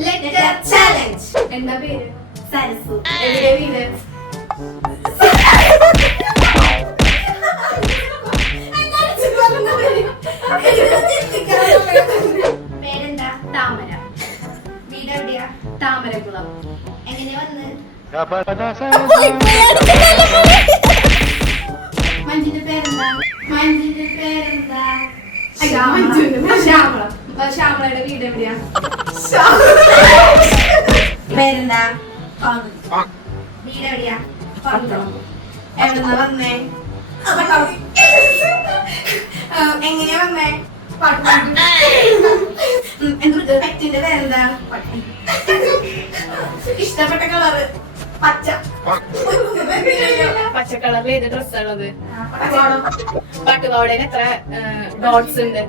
Letter challenge. എന്താ പേര്? സരസു. എവിടെ വീട്? പേരെന്താ? താമര. വീട് എവിടെയാ? താമരക്കുളം. എങ്ങനെ വന്ന്? മഞ്ജിന്റെ പേരെന്താ? മഞ്ജിന്റെ പേരെന്താ? ശ്യാമള. ശ്യാമളയുടെ വീട് എവിടെയാ? പേരെന്താ? വീട് എവിടെയാ? എവിടുന്നാ വന്നേ? എങ്ങനെയാ വന്നേ? പെറ്റിന്റെ പേരെന്താ? ഇഷ്ടപ്പെട്ട കളറ്? പച്ച. പച്ചക്കളറിൽ ഏത് ഡ്രസ്സാണത്? പട്ടുപാവടയിൽ എത്ര ഡോട്ട്സ് ഉണ്ട്?